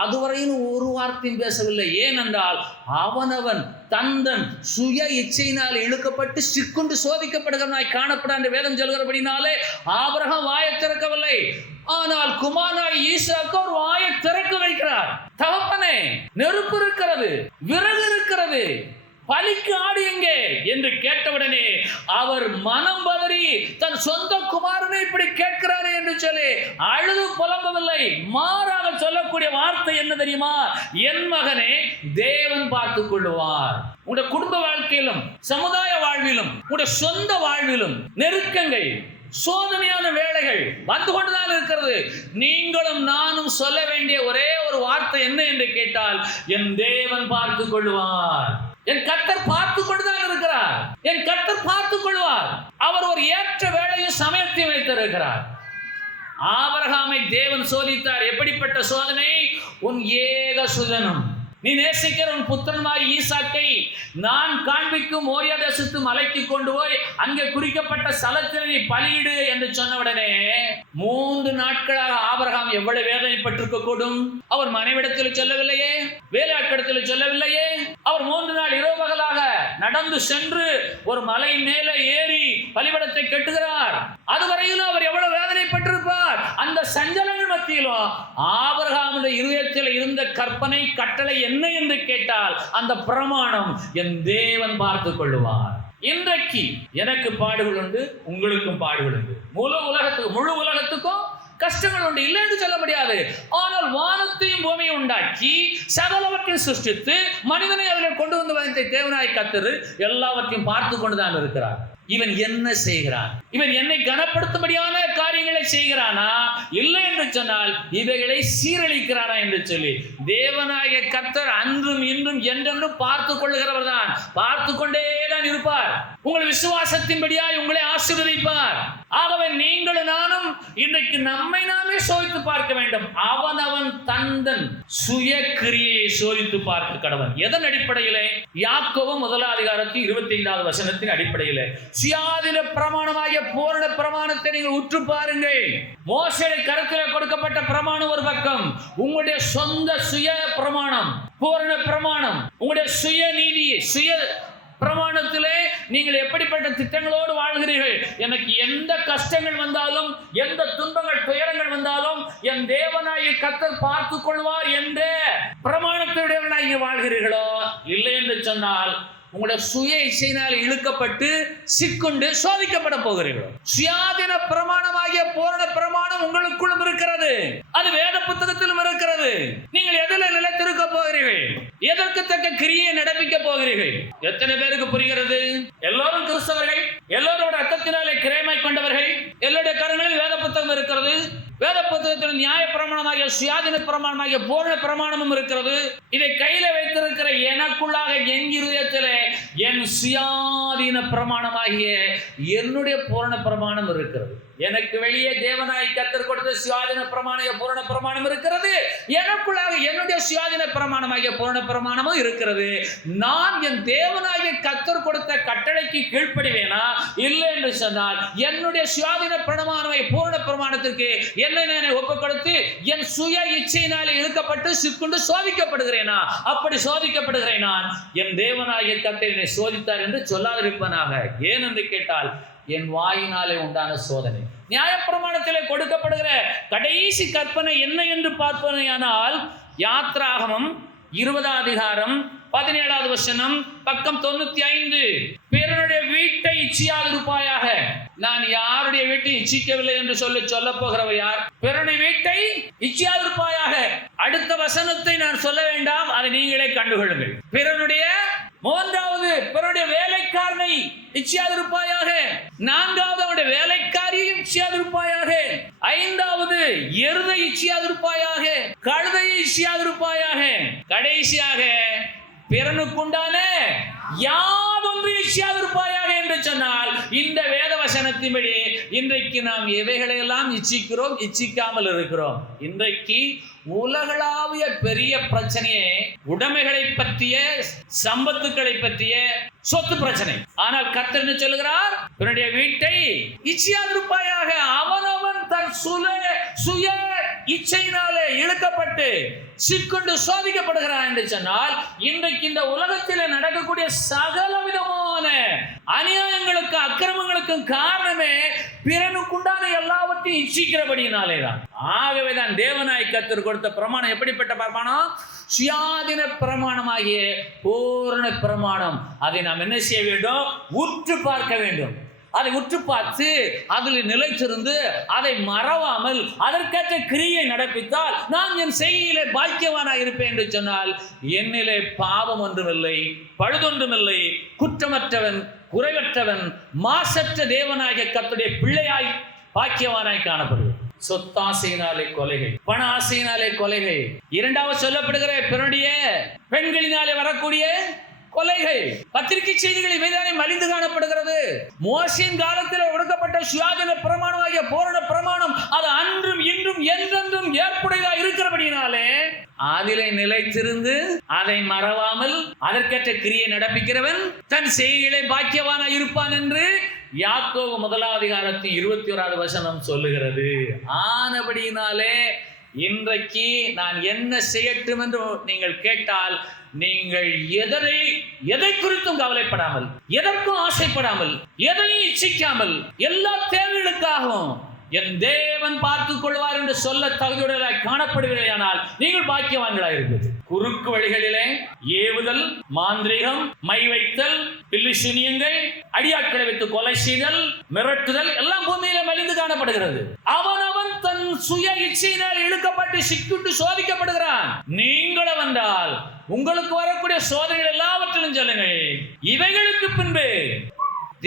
அதுவரையில் ஒரு வார்த்தையும் பேசவில்லை. ஏனென்றால் அவனவன் தந்தன் சுய இச்சையினால் இழுக்கப்பட்டு சிக்குண்டு சோதிக்கப்படுகிறவனாய் காணப்பட என்று வேதம் சொல்கிறபடினாலே ஆபிரகாம் வாயை திறக்கவில்லை. ஆனால் குமாரனாய் ஈசாக்கு ஒரு வாயை திறக்க வைக்கிறார். தகப்பனே, நெருப்பு இருக்கிறது, விறகு இருக்கிறது, பலிக்கு ஆடு எங்கே என்று கேட்டவுடனே அவர் மனம் பதறி தன் சொந்த குமாரனை இப்படி கேட்கிறாரே என்று சொல்லி அழுது புலம்பவில்லை. மாறாக சொல்லக்கூடிய வார்த்தை என்ன தெரியுமா? என் மகனே, தேவன் பார்த்துக் கொள்ளுவார். உங்களுடைய குடும்ப வாழ்க்கையிலும் சமுதாய வாழ்விலும் உங்களுடைய சொந்த வாழ்விலும் நெருக்கங்கள், சோதனையான வேளைகள் வந்து கொண்டுதான் இருக்கிறது. நீங்களும் நானும் சொல்ல வேண்டிய ஒரே ஒரு வார்த்தை என்ன என்று கேட்டால், என் தேவன் பார்த்துக் கொள்ளுவார், என் கர்த்தர் பார்த்து கொண்டுதான் இருக்கிறார், என் கர்த்தர் பார்த்துக் கொள்வார். அவர் ஒரு ஏற்ற வேளையும் சமயத்தையும் வைத்திருக்கிறார். ஆபிரகாமை தேவன் சோதித்தார். எப்படிப்பட்ட சோதனை? உன் ஏக சுதனம், நீ நேசிக்கிற உன் புத்திரனாய் ஈசாக்கை நான் காண்பிக்கும் மோரியா தேசத்து மலைக்கு கொண்டு போய் அங்கே குறிக்கப்பட்ட ஸ்தலத்தில் நீ பலியிடு என்று சொன்னவுடனே 3 நாட்களாக ஆபிரகாம் எவ்வளவு வேதனைப்பட்டிருக்க கூடும்? அவர் மனைவிடத்தில் சொல்லவில்லையே, வேலையாட்களிடத்தில் சொல்லவில்லையே. அவர் 3 நாள் இரவு பகலாக நடந்து சென்று ஒரு மலை மேலே ஏறி பலிபடத்தை கட்டுகிறார். அதுவரையிலும் அவர் எவ்வளவு வேதனைப்பட்டிருப்பார். அந்த சஞ்சலங்கள் மத்தியிலும் ஆபிரகாமுடைய இருதயத்தில் இருந்த கற்பனை, கட்டளை என்ன என்று கேட்டால் அந்த பிரமாணம், என் தேவன் பார்த்துக் கொள்ளுவார். இன்றைக்கு எனக்கு பாடுகள் உண்டு, உங்களுக்கும் பாடுகள் உண்டு, முழு உலகத்துக்கும் கஷ்டங்கள் உண்டு, இல்லை என்று சொல்ல முடியாது. ஆனால் வானத்தையும் பூமியை உண்டாக்கி சகலவற்றையும் சிருஷ்டித்து மனிதனை அதில் கொண்டு வந்து வைத்த தேவனாய் கர்த்தர் எல்லாவற்றையும் பார்த்து கொண்டுதான் இருக்கிறார். இவன் என்ன செய்கிறான்? இவன் என்னை கனப்படுத்தும்படியான காரியங்களை செய்கிறானா, இல்லை என்று சொன்னால் இவைகளை சீரழிக்கிறானா என்று சொல்லி தேவனாகிய கர்த்தர் அன்றும் இன்றும் என்றென்றும் பார்த்து கொள்ளுகிறவர் தான், பார்த்து கொண்டே தான் இருப்பார். உங்கள் விசுவாசத்தின்படியாய் உங்களை ஆசீர்வதிப்பார். ஆகவே நீங்களும் நானும் இன்றைக்கு நம்மை நாமே சோதித்து பார்க்க வேண்டும். அவன் தந்தன் சுய கிரியை சோதித்து பார்க்க கடவன். எதன் அடிப்படையிலே? யாக்கோபு 1:25 அடிப்படையிலே சுயாதீன பிரமாணமாகிய பூரண பிரமாணத்தை நீங்கள் உற்று பாருங்கள். மோசேயின் கரத்தில் கொடுக்கப்பட்ட பிரமாணம் ஒரு பக்கம், உங்களுடைய சொந்த சுய பிரமாணம், பூரண பிரமாணம், உங்களுடைய சுய நீதி, சுய பிரமாணத்திலே நீங்கள் எப்படிப்பட்ட திட்டங்களோடு வாழ்கிறீர்கள்? எனக்கு எந்த கஷ்டங்கள் வந்தாலும், எந்த துன்பங்கள் துயரங்கள் வந்தாலும் என் தேவனாகிய கர்த்தர் பார்த்துக் கொள்வார் என்ற பிரமாணத்துடையவனாகி வாழ்கிறீர்களோ, இல்லை என்று சொன்னால் உங்களுடைய சுய இச்சையினால் இழுக்கப்பட்டு சிக்குண்டு சோதிக்கப்பட போகிறீர்கள். சுயாதீன பிரமாணமாகிய பூரண பிரமாணம் உங்களுக்குள்ளும் இருக்கிறது, அது வேத புத்தகத்திலும் இருக்கிறது. நீங்கள் எதில் நிலைத்திருக்க போகிறீர்கள்? எதற்கு தக்க கிரியை நடப்பிக்க போகிறீர்கள்? எத்தனை பேருக்கு புரிகிறது? எல்லோரும் கிறிஸ்தவர்கள், எல்லோரோட ரத்தத்தினாலே கிரயமாய் கொண்டவர்கள், எல்லோருடைய கரங்களில் வேத புத்தகம் இருக்கிறது, வேத புத்தகத்தில் நியாய பிரமாணமாகிய சுயாதீன பிரமாணமாகிய பூரண பிரமாணமும் இருக்கிறது. இதை கையில வைத்திருக்கிற எனக்குள்ளாக என் இருதயத்திலே என் சுயாதீன பிரமாணமாகிய என்னுடைய பூரண பிரமாணம் இருக்கிறது. எனக்கு வெளியே தேவனாய் கர்த்தர் கொடுத்த சுயாதீன பிரமாணமாகிய பூரண பிரமாணம் இருக்கிறது. எனக்குள்ளாக என்னுடைய சுயாதீன பிரமாணமாகிய பூரண பிரமாணமும் இருக்கிறது. நான் என் தேவனாகிய கர்த்தர் கொடுத்த கட்டளைக்கு கீழ்ப்படிவேனா இல்லை என்று சொன்னால் என்னுடைய சுயாதீன பிரமாணமாகிய பூரண பிரமாணத்திற்கு என்னை ஒப்புக் கொடுத்து என் சுய இச்சையினாலே இழுக்கப்பட்டு சிக்குண்டு சோதிக்கப்படுகிறேனா? அப்படி சோதிக்கப்படுகிறேன் நான் என் தேவனாகிய கர்த்தர் என்னை சோதித்தார் என்று சொல்லாதிருப்பனாக. ஏன் என்று கேட்டால் என் வாயினாலே உண்டான சோதனை. நியாயப்பிரமாணத்திலே கொடுக்கப்படுகிற கடைசி கற்பனை என்ன என்று பார்ப்பனையானால் யாத்ராகமம் 20 அதிகாரம் 17வது வசனம் பக்கம் 95. பிறனுடைய வீட்டை இச்சியாதிருப்பாயாக. நான் யாருடைய வீட்டை இச்சிக்கவில்லை என்று சொல்ல போகிறவர் யார்? பிறனுடைய வீட்டை இச்சியாதிருப்பாயாக. அடுத்த வசனத்தை நான் சொல்ல வேண்டாம், அதை நீங்களே கண்டுகொள்ளுங்கள். பிறனுடைய மூன்றாவது பிறனுடைய வேலைக்காரனை இச்சியாதிருப்பாயாக. நான்காவது அவனுடைய வேலைக்காரியை இச்சியாதிருப்பாயாக. ஐந்தாவது எருதை இச்சியாதிருப்பாயாக, கழுதையை இச்சியாதிருப்பாயாக. கடைசியாக பிறனுக்குண்டான யாவொன்று இச்சியாதிருப்பாயாக என்று சொன்னால் இந்த வேத வசனத்தின்படி இன்றைக்கு நாம் எவைகளையெல்லாம் இச்சிக்கிறோம், இச்சிக்காமல் இருக்கிறோம். இன்றைக்கு உலகளாவிய பெரிய பிரச்சனையே உடைமைகளை பற்றிய, சம்பத்துக்களை பற்றிய, சொத்து பிரச்சனை. ஆனால் கர்த்தர் என்ன சொல்லுகிறார்? தன்னுடைய வீட்டை இச்சியாதிருப்பாயாக. அவனவன் தன் சுய இச்சையினாலே இழுக்கப்பட்டு சிக்கொண்டு சோதிக்கப்படுகிறான் என்று சொன்னால் இன்றைக்கு இந்த உலகத்தில் நடக்கக்கூடிய சகல விதமான அநியாயங்களுக்கு, அக்கிரமங்களுக்கும் காரணமே பிறனுக்குண்டான எல்லாவற்றையும் இச்சிக்கிறபடியினாலே தான். ஆகவே தான் தேவனாய் கர்த்தர் கொடுத்த பிரமாணம் எப்படிப்பட்ட பிரமாணம்? சுயாதீன பிரமாணமாகிய பூரண பிரமாணம். அதை நாம் என்ன செய்ய வேண்டும்? உற்று பார்க்க வேண்டும். அதை உற்று பார்த்து அதில் நிலைத்திருந்து அதை மறவாமல் அதற்கேற்ற கிரியை நடப்பித்தால் நான் என் செய்கையிலே பாக்கியவானாக இருப்பேன் என்று சொன்னால் என்னிலே பாவம் ஒன்றுமில்லை, பழுதொன்றுமில்லை, குற்றமற்றவன், குறைவற்றவன், மாசற்ற தேவனாகிய கர்த்தருடைய பிள்ளையாய் பாக்கியவானாய் காணப்படுவேன். சொத்தாசையினாலே கொலைகள், பண ஆசையினாலே கொலைகள், இரண்டாவது சொல்லப்படுகிற பிறனுடைய பெண்களினாலே வரக்கூடிய கொலைகள், பத்திரிகை செய்திகள் இவைதானே மலிந்து காணப்படுகிறது. மோசேயின் காலத்தில் ஒடுக்கப்பட்ட சுயாதீன பிரமாணமாகிய பூரண பிரமாணம் அது அன்றும் இன்றும் என்றென்றும் ஏற்புடையதா இருக்கிறபடியினாலே அதிலே நிலைத்திருந்து அதை மறவாமல் அதற்கேற்ற கிரியை நடப்பிக்கிறவன் தன் செய்கையிலே பாக்கியவானாய் இருப்பான் என்று யாக்கோபு 1 அதிகாரத்தின் 21வது வசனம் சொல்லுகிறது. ஆனபடியினாலே இன்றைக்கு நான் என்ன செய்யட்டும் என்று நீங்கள் கேட்டால் நீங்கள் எதை குறித்தும் கவலைப்படாமல், எதற்கும் ஆசைப்படாமல், எதையும் இச்சிக்காமல், எல்லா தேவைகளுக்காகவும் என் தேவன் பார்த்துக் கொள்வார் என்று சொல்ல தகுதியுடையவராய் காணப்படுவீர்களானால் நீங்கள் பாக்கியவான்களாய் இருப்பது. குறுக்கு வழிகளிலே ஏவுதல், மாந்திரீகம், மை வைத்தல், பில்லி சூனியங்கள், அடியாட்களை வைத்து கொலை செய்தல், மிரட்டுதல் எல்லாம் பூமியில மலிந்து காணப்படுகிறது. அவனவன் தன் சுய இச்சையினால் இழுக்கப்பட்டு சிக்கிட்டு சோதிக்கப்படுகிறான். நீங்களும் வந்தால் உங்களுக்கு வரக்கூடிய சோதனைகள் எல்லாவற்றிலும் சொல்லுங்கள், இவைகளுக்கு பின்பு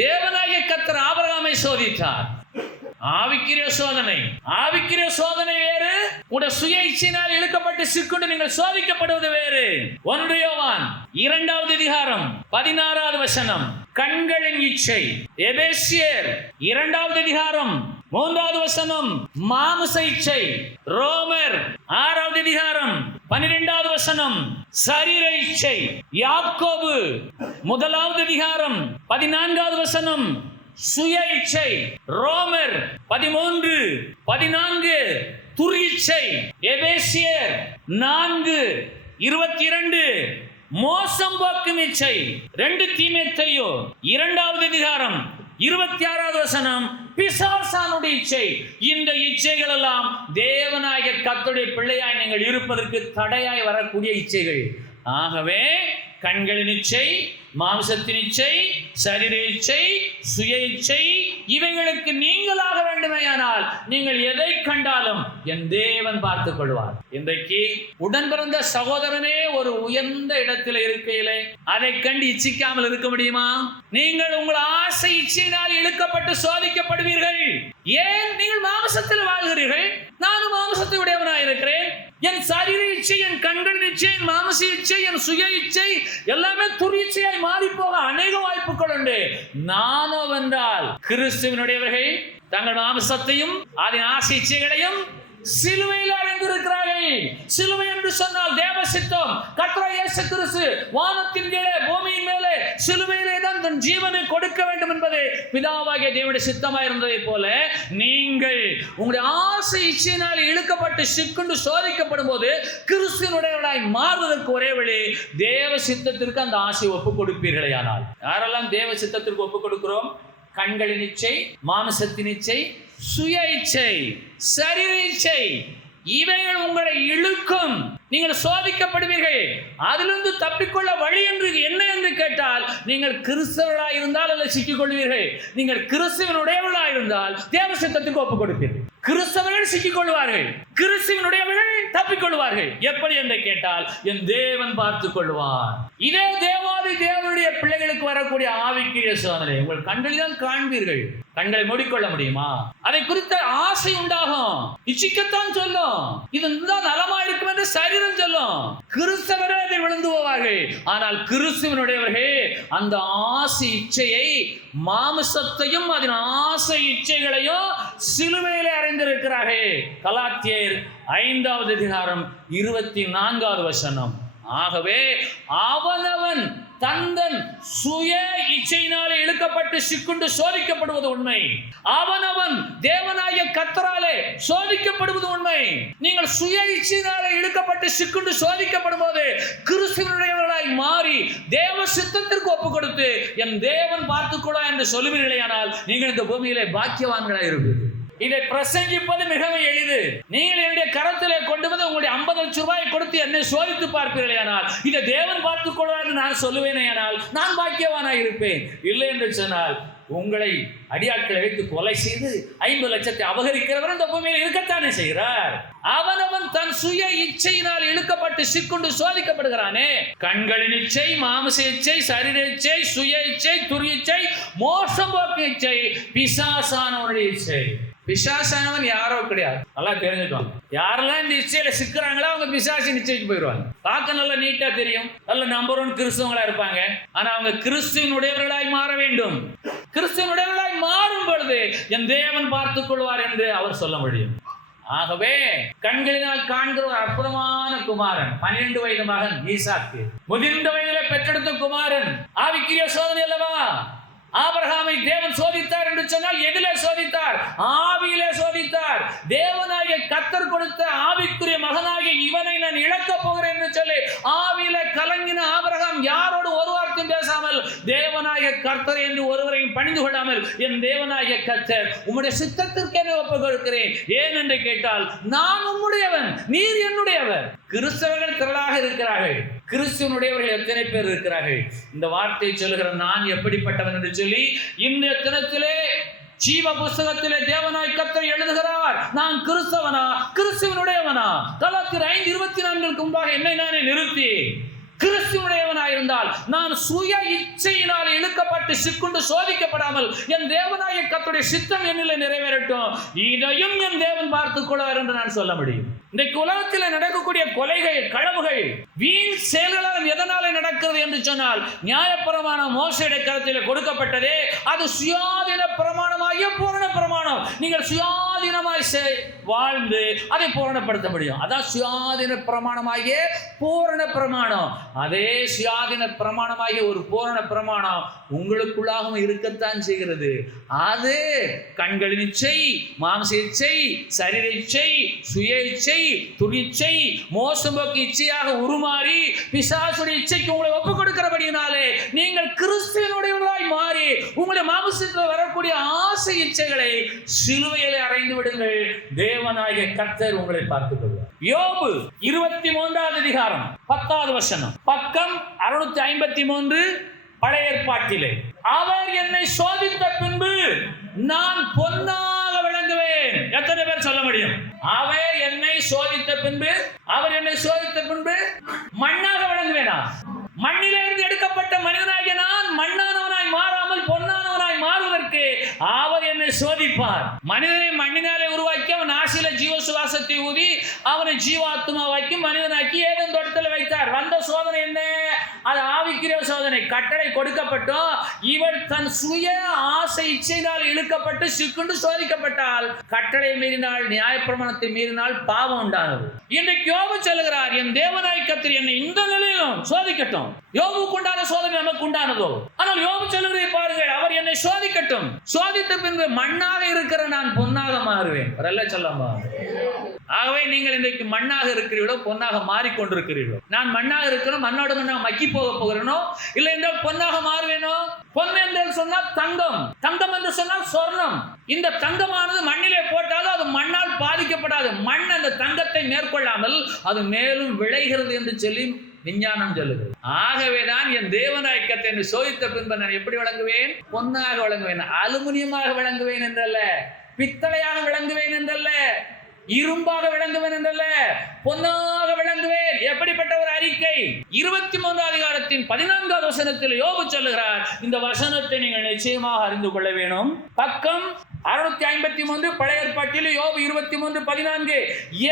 தேவனாகிய கர்த்தர் ஆபிரகாமை சோதித்தார். ஆவிக்குரிய சோதனை, ஆவிக்குரிய சோதனை வேறு, உடைய சுய இச்சையினால் இழுக்கப்பட்டு சிக்கொண்டு நீங்கள் சோதிக்கப்படுவது வேறு. 1 யோவான் 2வது அதிகாரம் 16வது வசனம் கண்களின் இச்சை. எபேசியர் 2வது அதிகாரம் 3வது வசனம் மாம்ச இச்சை. ரோமர் 6வது அதிகாரம் 12வது வசனம் சரீர இச்சை. யாக்கோபு 1வது அதிகாரம் 14வது வசனம் சுய இச்சை. ரோமர் 13:14 துரிச்சை. எபேசியர் 4:22 மோசம் போக்கும் இச்சை. 2 தீமோத்தேயு 2வது அதிகாரம் 26வது வசனம் பிசாசானுடைய இச்சை. இந்த இச்சைகள் எல்லாம் தேவனாகிய கர்த்தருடைய பிள்ளையாய் நீங்கள் இருப்பதற்கு தடையாய் வரக்கூடிய இச்சைகள். ஆகவே கண்களின் இச்சை, மாம்சத்தின் இச்சை, சரீர இச்சை, சுய இச்சை இவைகளுக்கு நீங்களாக வேண்டுமேயானால் நீங்கள் எதை கண்டாலும் என் தேவன் பார்த்துக் கொள்வார். இன்றைக்கு உடன் பிறந்த சகோதரனே ஒரு உயர்ந்த இடத்தில் இருக்கையிலே அதை கண்டு இச்சிக்காமல் இருக்க முடியுமா? நீங்கள் உங்கள் ஆசை இச்சையினால் இழுக்கப்பட்டு சோதிக்கப்படுவீர்கள். ஏன் நீங்கள் மாம்சத்தில் வாழ்கிறீர்கள்? நானும் மாம்சத்தை உடையவனாய் இருக்கிறேன். என் சரீர இச்சை, என் கண்கள் இச்சை, என் மாம்ச இச்சை, என் சுய இச்சை எல்லாமே துரிச்சையாய் மாறி போக அநேக வாய்ப்புகள் உண்டு. நானோ வென்றால் கிறிஸ்துவினுடையவர்கள் தங்கள் மாம்சத்தையும் அதன் ஆசை இச்சைகளையும் சிலுவையில் அடைந்திருக்கிறார்கள். சிலுவை என்று சொன்னால் தேவ சித்தம். கர்த்தராகிய இயேசு கிறிஸ்து வானத்தின் கீழே பூமியின் மேலே சிலுவையிலே தான் தன் ஜீவனை கொடுக்க வேண்டும் என்பது பிதாவாகிய தேவனுடைய சித்தமாக இருந்ததை போல நீங்கள் உங்களுடைய ஆசை இச்சையினால் இழுக்கப்பட்டு சிக்குண்டு சோதிக்கப்படும் போது கிறிஸ்துவினுடையவர்களாய் மாறுவதற்கு ஒரே வழி தேவ சித்தத்திற்கு அந்த ஆசை ஒப்புக் கொடுப்பீர்களே. ஆனால் யாரெல்லாம் தேவ சித்தத்திற்கு ஒப்புக் கொடுக்கிறோம்? கண்களின் இச்சை, மாம்சத்தின் இச்சை, சுய இச்சை, சரீர இச்சை, இவைகள் உங்களை இழுக்கும். நீங்கள் சோதிக்கப்படுவீர்கள். அதிலிருந்து தப்பிக்கொள்ள வழி என்று என்ன என்று கேட்டால், நீங்கள் கிறிஸ்தவர்களாக இருந்தால் அதில் சிக்கிக் கொள்வீர்கள். நீங்கள் கிறிஸ்துவனுடையவர்களாக இருந்தால் தேவ சித்தத்துக்கு ஒப்புக் கொடுப்பீர்கள். கிறிஸ்தவர்கள் சிக்கிக் கொள்வார்கள், கிறிஸ்துவனுடையவர்கள் தப்பிக்கொள்வார்கள். எப்படி என்று கேட்டால், என் தேவன் பார்த்துக் கொள்வார். இதே தேவாதி தேவனுடைய பிள்ளைகளுக்கு வரக்கூடிய ஆவிக்குரிய சோதனை உங்கள் கண்களில் காண்பீர்கள். கண்களை மூடிக்கொள்ள முடியுமா? அதை குறித்த ஆசை உண்டாகும், இச்சிக்கத்தான் சொல்லும். இது நலமா இருக்கும் என்று சரீரம் சொல்லும். கிறிஸ்தவர்கள் அதை விழுந்து போவார்கள். ஆனால் கிறிஸ்துவனுடையவர்கள் அந்த ஆசை இச்சையை, மாமிசத்தையும் அதன் ஆசை இச்சைகளையும் சிலுவையிலே அறைந்திருக்கிறார்கள். கலாத்தியர் 5வது அதிகாரம் 24வது வசனம். ஆகவே அவனவன் தந்தன் சுய இச்சையினாலே இழுக்கப்பட்டு சிக்குண்டு சோதிக்கப்படுவது உண்மை. அவனவன் தேவனாகிய கர்த்தராலே சோதிக்கப்படுவது உண்மை. நீங்கள் சுய இச்சையினாலே இழுக்கப்பட்டு சிக்குண்டு சோதிக்கப்படும் போது கிறிஸ்துவினுடையவர்களாய் மாறி தேவ சித்தத்திற்கு ஒப்புக் கொடுத்து என் தேவன் பார்த்துக்கொள்ள என்று சொல்லுவீர்களேயானால் நீங்கள் இந்த பூமியிலே பாக்கியவான்களாய் இருப்பீர்கள். இதை பிரசங்கிப்பது மிகவும் எளிது. நீங்கள் என்னுடைய கரத்திலே கொண்டு வந்து உங்களுடைய 50 லட்சம் ரூபாயை கொடுத்து என்னை சோதித்து பார்ப்பீர்களே, ஆனால் இதை தேவன் பார்த்துக் கொள்வார் என்று நான் சொல்லுவேனே, ஆனால் நான் பாக்கியவானாக இருப்பேன். இல்லை என்று சொன்னால் உங்களை அடியாட்களை வைத்து கொலை செய்து 50 லட்சத்தை அபகரிக்கிறவர் இந்த பூமியில் இருக்கத்தானே செய்கிறார். அவனவன் தன் சுய இச்சையினால் இழுக்கப்பட்டு சிக்குண்டு சோதிக்கப்படுகிறானே. கண்களின் இச்சை, மாம்ச இச்சை, சரீர இச்சை, சுய இச்சை, துரி இச்சை, மோசம் போக்கு இச்சை, பிசாசானவனுடைய இச்சை. பிசாசானவன் யாரோ கிடையாது, நல்லா தெரிஞ்சுக்கோங்க. யாரெல்லாம் இந்த இச்சையில சிக்கிறாங்களோ அவங்க பிசாசின் இச்சைக்கு போயிடுவாங்க. பார்க்க நல்லா நீட்டா தெரியும், நல்ல நம்பர் 1 கிறிஸ்தவங்களா இருப்பாங்க. ஆனா அவங்க கிறிஸ்துவனுடையவர்களாய் மாற வேண்டும். கிறிஸ்துவனுடையவர்களாய் மாறும் பொழுது என் தேவன் பார்த்துக் கொள்வார் என்று அவர் சொல்ல முடியும். ஆகவே கண்களினால் காண்கிற ஒரு அற்புதமான குமாரன், 12 வயது மகன் ஈசாக்கு, முதிர்ந்த வயதிலே பெற்றெடுத்த குமாரன். ஆவிக்குரிய சோதனை அல்லவா? ஆபிரகாமை தேவன் சோதித்தார் என்று சொன்னால் எதிலே சோதித்தார்? ஆவியிலே சோதித்தார். தேவனாகிய கர்த்தர் கொடுத்த ஆவிக்குரிய மகனாகிய இவனை நான் இழக்கப் போகிறேன் என்று சொல்லி ஆவியிலே கலங்கின ஆபிரகாம் யாரோடு ஒரு வார்த்தையும் பேசாமல் தேவனாகிய கர்த்தர் என்று ஒருவரையும் பணிந்து கொள்ளாமல் என் தேவனாகிய கர்த்தர் உம்முடைய சித்தத்திற்கு என்னை ஒப்புக் கொடுக்கிறேன் ஏன் என்று கேட்டால், நான் உம்முடையவன், நீர் என்னுடையவர். கிறிஸ்தவர்கள் திரளாக இருக்கிறார்கள். கிறிஸ்துவனுடையவர்கள் எத்தனை பேர் இருக்கிறார்கள்? இந்த வார்த்தை சொல்லுகிற நான் எப்படிப்பட்டவன் என்று சொல்லி இன்றைய தினத்திலே ஜீவ புஸ்தகத்திலே தேவனாய் கர்த்தர் எழுதுகிறார். நான் கிறிஸ்தவனா, கிறிஸ்துவனுடையவனா? கலாத்தியர் 5:24 முன்பாக என்னை நானே நிறுத்தி கிறிஸ்துவனுடையவனாயிருந்தால் நான் சுய இச்சையினால் இழுக்கப்பட்டு சிக்குண்டு சோதிக்கப்படாமல் என் தேவனாகிய கர்த்தருடைய சித்தம் என்னிலே நிறைவேறட்டும், இதையும் என் தேவன் பார்த்துக் கொள்வார் என்று நான் சொல்ல முடியும். இன்றைக்கு உலகத்தில் நடக்கக்கூடிய கொலைகள், களவுகள், வீண் செயல்களால் எதனால நடக்கிறது என்று சொன்னால், நியாயப்பிரமாணம் மோசேயுடைய கரத்தில் கொடுக்கப்பட்டதே அது சுயாதீன பிரமாணமாகிய பூரண பிரமாணம். நீங்கள் சுயாதீனமாய் வாழ்ந்து அதை பூரணப்படுத்த முடியும். அதான் சுயாதீன பிரமாணமாகிய பூரண பிரமாணம். அதே சுயாதீன பிரமாணமாகிய ஒரு பூரண பிரமாணம் உங்களுக்குள்ளாகவும் இருக்கத்தான் செய்கிறது. அது கண்களின் இச்சை, மாம்ச இச்சை, சரீர இச்சை, சுய இச்சை, துணிச்சை, மோசம்போக்கு இச்சையாக உருமாறி பிசாசுடைய இச்சைக்கு உங்களை ஒப்புக் கொடுக்கிறபடியினாலே நீங்கள் கிறிஸ்துவனுடையவர்களாய் மாறி உங்களுடைய மாம்சத்தில் வரக்கூடிய ஆசை இச்சைகளை சிலுவையிலே அறைந்து விடுங்கள். தேவனாகிய கர்த்தர் உங்களை பார்த்துக் கொள்வார். யோபு 23வது அதிகாரம் 10வது வசனம், பக்கம் 653 பழைய ஏற்பாட்டிலே. அவர் என்னை சோதித்த பின்பு நான் பொன்னாக விளங்குவேன். எத்தனை பேர் சொல்ல முடியும்? அவர் என்னை சோதித்த பின்பு, அவர் என்னை சோதித்த பின்பு மண்ணாக விளங்குவேனா? மண்ணிலிருந்து எடுக்கப்பட்ட மனிதனாகிய நான் மண்ணானவனாய் மாறாமல் பொன்னானவனாய் மாறுவதற்கு அவர் என்னை சோதித்து சோதிப்பார். மனிதனை மண்ணினாலே உருவாக்கி அவன் ஆசில ஜீவ சுவாசத்தை ஊதி அவனை ஜீவாத்மாவாக்கி மனிதனாக்கி ஏதேன் தோட்டத்தில் வைத்தார். வந்த சோதனை என்ன? அது ஆவிக்குரிய சோதனை. கட்டளை கொடுக்கப்பட்டோம், இவள் தன் சுய ஆசை இச்சையினால் இழுக்கப்பட்டு சிக்குண்டு சோதிக்கப்பட்டால், கட்டளை மீறினால், நியாயப்பிரமாணத்தை மீறினால் பாவம் உண்டானது. இன்றைக்கு யோபு சொல்லுகிறார், என் தேவனாய் கர்த்தர் என்னை இந்த நிலையிலும் சோதிக்கட்டும். யோபுக்கு உண்டான சோதனை நமக்கு உண்டானதோ? ஆனால் யோபு சொல்லுகிறதை பாருங்கள், அவர் என்னை சோதிக்கட்டும், சோதித்த பின்பு மண்ணாக இருக்கிற நான் பொன்னாக மாறுவேன். சொல்லாமா? ஆகவே நீங்கள் இன்றைக்கு மண்ணாக இருக்கிறீர்களோ பொன்னாக மாறிக்கொண்டிருக்கிறீர்களோ? நான் மண்ணாக இருக்கிறோம், மண்ணோடு மண்ணாக மக்கி போக போகிறேனோ, இல்லை என்றால் பொன்னாக மாறுவேனோ? பொன் என்று சொன்னால் தங்கம், தங்கம் என்று சொன்னால் சொர்ணம். இந்த தங்கமானது மண்ணிலே போட்டாலும் அது மண்ணால் பாதிக்கப்படாது. மண் அந்த தங்கத்தை மேற்கொள்ளாமல் அது மேலும் விளைகிறது என்று சொல்லி விஞ்ஞானம் சொல்லுகிறது. ஆகவேதான் என் தேவனாய் கர்த்தர் என்னை சோதித்த பின்பு நான் எப்படி விளங்குவேன்? பொன்னாக விளங்குவேன், அலுமினியமாக விளங்குவேன் என்றல்ல, பித்தளையாக விளங்குவேன் என்றல்ல, இரும்பாக விளங்குவேன் என்றல்ல, பொன்னாக விளங்குவேன். எப்படிப்பட்ட ஒரு அறிக்கை! 23 அதிகாரத்தின் 14வது வசனத்தில் யோபு சொல்லுகிறார். இந்த வசனத்தை நீங்கள் நிச்சயமாக அறிந்து கொள்ள வேணும். பக்கம் 653 பழைய ஏற்பாட்டில் யோபு 23:14.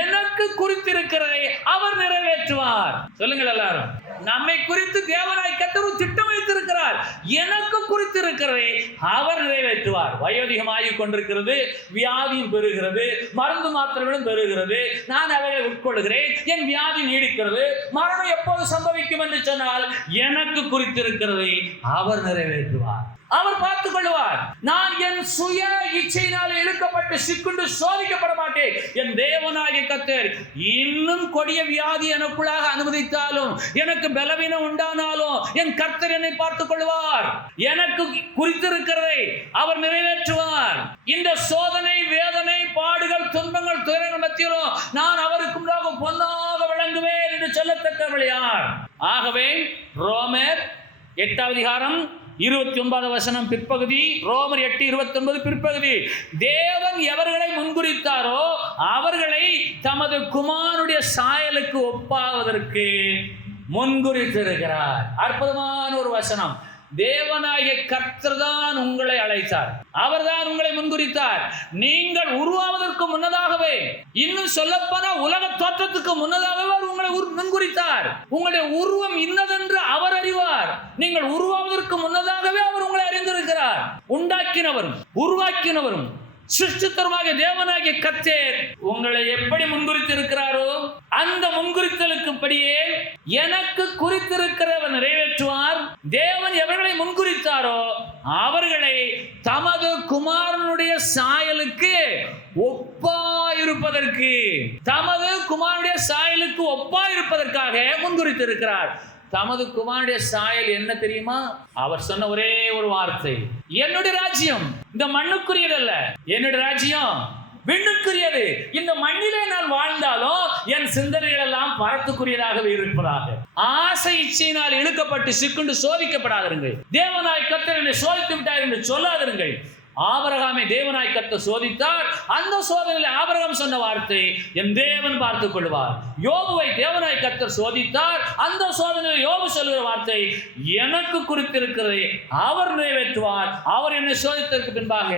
எனக்கு குறித்திருக்கிறதை அவர் நிறைவேற்றுவார். சொல்லுங்கள் எல்லாரும். நம்மை குறித்து தேவனாய் கர்த்தர் ஒரு திட்டம் வைத்திருக்கிறார். எனக்கு குறித்திருக்கிறதை அவர் நிறைவேற்றுவார். வயோதிகமாகிக் கொண்டிருக்கிறது, வியாதியும் பெறுகிறது, மருந்து மாத்திரைகளும் பெறுகிறது, நான் அவைகளை உட்கொள்கிறேன், என் வியாதி நீடிக்கிறது, மரணம் எப்போது சம்பவிக்கும் என்று சொன்னால் எனக்கு குறித்திருக்கிறதை அவர் நிறைவேற்றுவார். அவர் பார்த்துக் கொள்வார். நான் என் சுய இச்சையினால் இழுக்கப்பட்டு சிக்குண்டு சோதிக்கப்பட மாட்டேன். என் தேவனாகிய கர்த்தர் இன்னும் கொடிய வியாதி எனக்குள்ளாக அனுமதித்தாலும், எனக்கு பலவீனம் உண்டானாலும், என் கர்த்தர் என்னை பார்த்துக் கொள்வார். எனக்கு குறித்திருக்கிறதை அவர் நிறைவேற்றுவார். இந்த சோதனை, வேதனை, பாடுகள், துன்பங்கள், துயரங்கள் மத்தியிலும் நான் அவருக்கு முன்பாக பொன்னாக விளங்குவேன் என்று சொல்லத்தக்கவள் யார்? ஆகவே ரோமர் 8வது அதிகாரம் 29வது வசனம் பிற்பகுதி, ரோமர் 8:29 பிற்பகுதி, தேவன் எவர்களை முன்குறித்தாரோ அவர்களை தமது குமாரனுடைய சாயலுக்கு ஒப்பாவதற்கு முன்குறித்திருக்கிறார். அற்புதமான ஒரு வசனம். தேவனாகிய கர்த்தர் தான் உங்களை அழைத்தார், அவர்தான் உங்களை முன்குறித்தார். நீங்கள் உருவாவதற்கு முன்னதாகவே, இன்னும் சொல்லப்போனா உலக தோற்றத்துக்கு முன்னதாகவே உங்களை முன்குறித்தார். உங்களுடைய உருவம் இன்னதென்று அவர் அறிவார். நீங்கள் உருவாவதற்கு முன்னதாகவே அவர் உங்களை அறிந்திருக்கிறார். உண்டாக்கினவரும் உருவாக்கினவரும் சிருஷ்டித்தருமாக தேவனாகிய கர்த்தர் உங்களை எப்படி முன்குறித்திருக்கிறாரோ அந்த முன்குறித்தலுக்கு படியே எனக்கு குறித்திருக்கிறவர் நிறைவேற்றுவார். தேவன் எவர்களை முன்குறித்தாரோ அவர்களை தமது குமாரனுடைய சாயலுக்கு ஒப்பாயிருப்பதற்கு, தமது குமாரனுடைய சாயலுக்கு ஒப்பாயிருப்பதற்காக முன்குறித்திருக்கிறார். தமது குமாரனுடைய சாயல் என்ன தெரியுமா? அவர் சொன்ன ஒரே ஒரு வார்த்தை, என்னுடைய ராஜ்யம் இந்த மண்ணுக்குரியதல்ல, என்னுடைய ராஜ்யம் விண்ணுக்குரியது. இந்த மண்ணிலே நான் வாழ்ந்தாலும் என் சிந்தனைகள் எல்லாம் பரத்துக்குரியதாகவே இருப்பதாக. ஆசை இச்சையினால் இழுக்கப்பட்டு சிக்குண்டு சோதிக்கப்படாதிருங்கள். தேவனாய் கர்த்தர் என்னை சோதித்து விட்டார் என்று சொல்லாதிருங்கள். ஆபிரகாமை தேவனாய் கர்த்தர் சோதித்தார். அந்த சோதனையில் ஆபிரகாம் சொன்ன வார்த்தை, என் தேவன் பார்த்துக் கொள்வார். யோபுவை தேவனாய் கர்த்தர் சோதித்தார். அந்த சோதனையில் யோபு சொல்லுகிற வார்த்தை, எனக்கு குறித்திருக்கிறதை அவர் நிறைவேற்றுவார். அவர் என்னை சோதித்ததற்கு பின்பாக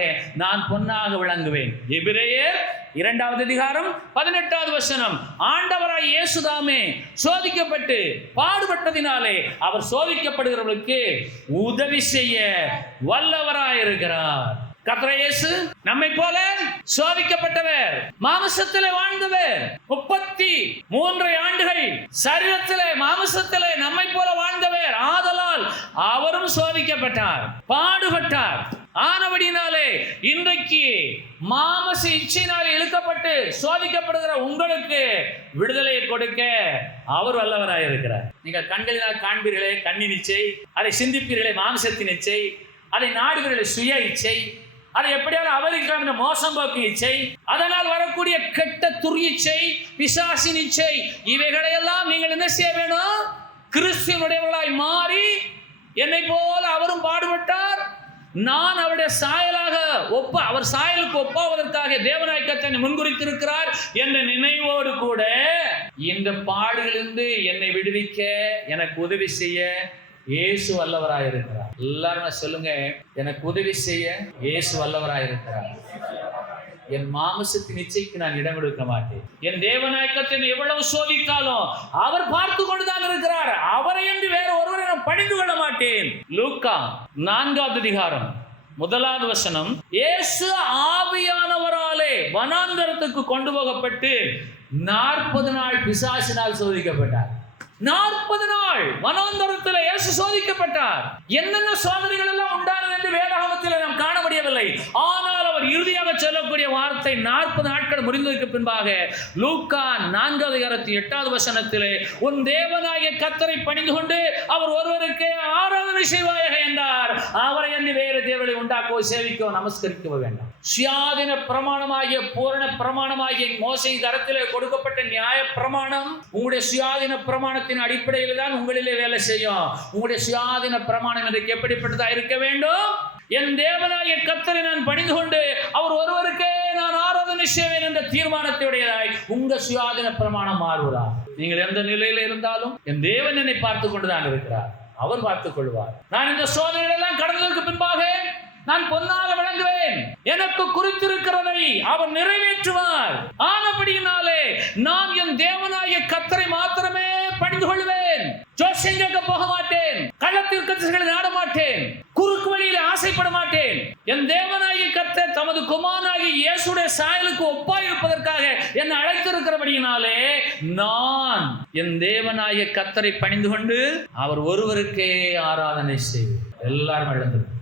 நான் பொன்னாக விளங்குவேன். எபிரேயர் 2வது அதிகாரம் 18வது வசனம். ஆண்டவராய் இயேசுதாமே சோதிக்கப்பட்டு பாடுபட்டதினாலே அவர் சோதிக்கப்படுகிறவர்களுக்கு உதவி செய்ய வல்லவராயிருக்கிறார். கர்த்தர் இயேசு நம்மை போல சோதிக்கப்பட்டவர், மாம்சத்திலே வாழ்ந்தவர். 33 ஆண்டுகள் சரீரத்திலே மாம்சத்திலே நம்மை போல வாழ்ந்தவர். ஆதலால் அவரும் சோதிக்கப்பட்டார், பாடுபட்டார். ஆனபடினாலே இன்றைக்கு மாமச இச்சையினால் இழுக்கப்பட்டு சோதிக்கப்படுகிற உங்களுக்கு விடுதலை கொடுக்க அவர் வல்லவராயிருக்கிறார். நீங்கள் கண்களினால் காண்பீர்களே கண்ணின் இச்சை, அதை சிந்திப்பீர்களே மாம்சத்தின் இச்சை, அதை நாடுகளே சுய இச்சை, அதை எப்படியாவது அவருக்கு மோசம் போக்கும் இச்சை, அதனால் வரக்கூடிய கெட்ட துரியச்சை, பிசாசின் இச்சை, இவைகளையெல்லாம் நீங்கள் என்ன செய்ய வேணும்? கிறிஸ்துவனுடையவர்களாய் மாறி, என்னை போல அவரும் பாடுபட்டார், நான் அவருடைய சாயலாக அவர் சாயலுக்கு ஒப்பாவதற்காக தேவனாய் கர்த்தர் முன்குறித்திருக்கிறார் என்ற நினைவோடு கூட இந்த பாடுகளிலிருந்து என்னை விடுவிக்க எனக்கு உதவி செய்ய இயேசு வல்லவராயிருக்கிறார். எல்லாரும் சொல்லுங்க, எனக்கு உதவி செய்ய இயேசு வல்லவராயிருக்கிறார். என் மாமிசத்தின் இச்சைக்கு நான் இடம் கொடுக்க மாட்டேன். என் தேவநாயகத்தை எவ்வளவு சோதித்தாலும் அவர் பார்த்து கொண்டுதான் இருக்கிறார். அவரை என்று வேற ஒருவரை நான் பணிந்து கொள்ள மாட்டேன். லூக்கா 4வது அதிகாரம் 1வது வசனம். இயேசு ஆவியானவராலே வனாந்தரத்துக்கு கொண்டு போகப்பட்டு 40 நாள் பிசாசினால் சோதிக்கப்பட்டார். 40 நாள் வனாந்தரத்தில் இயேசு சோதிக்கப்பட்டார். என்னென்ன சோதனைகள் எல்லாம் உண்டானது என்று வேதாகமத்தில் நாம் காண முடியவில்லை. ஆனால் அவர் இறுதியாக சொல்லக்கூடிய வார்த்தை 40 நாட்கள் முடிந்ததற்கு பின்பாக லூக்கா 4வது அதிகாரம் 8வது வசனத்திலே, உன் தேவனாகிய கர்த்தரை பணிந்து கொண்டு அவர் ஒருவருக்கு ஆராதனை செய்வாயாக என்றார். அவரை என்று வேறு தேவனை உண்டாக்கவோ சேவிக்கவோ நமஸ்கரிக்கவோ வேண்டாம். சுயாதீன பிரமாணமாகிய பூரண பிரமாணமாகிய மோசே கரத்திலே கொடுக்கப்பட்ட நியாய பிரமாணம் உங்களுடைய சுயாதீன பிரமாணத்தின் அடிப்படையில் தான் உங்களிலே வேலை செய்யும். உங்களுடைய சுயாதீன பிரமாணம் இன்றைக்கு எப்படிப்பட்டதா இருக்க வேண்டும்? என் தேவனாகிய கர்த்தரை நான் பணிந்து கொண்டு அவர் ஒருவருக்கே நான் ஆராதனை செய்வேன் என்ற தீர்மானத்தையுடையதாய் உங்க சுயாதீன பிரமாணம் மாறுவதா? நீங்கள் எந்த நிலையில இருந்தாலும் என் தேவன் என்னை பார்த்து கொண்டுதான் இருக்கிறார். அவர் பார்த்துக் கொள்வார். நான் இந்த சோதனைகள் எல்லாம் கடந்ததற்கு பின்பாக நான் பொன்னாக விளங்குவேன். எனக்கு குறித்திருக்கிறதை அவர் நிறைவேற்றுவார். ஆனபடியினாலே நான் என் தேவனாகிய கர்த்தரை மாத்திரமே பணிந்து கொள்வேன். ஜோசியம் கேட்க போக மாட்டேன். கள்ளத்தீர்க்கதரிசிகளை நாட மாட்டேன். குறுக்கு வழியில் ஆசைப்பட மாட்டேன். என் தேவனாகிய கர்த்தர் தமது குமாரனாகிய இயேசுடைய சாயலுக்கு ஒப்பாய் இருப்பதற்காக என்னை அழைத்திருக்கிறபடியினாலே நான் என் தேவனாகிய கர்த்தரை பணிந்து கொண்டு அவர் ஒருவருக்கே ஆராதனை செய்வேன். எல்லாரும் எழுந்திருக்கும்.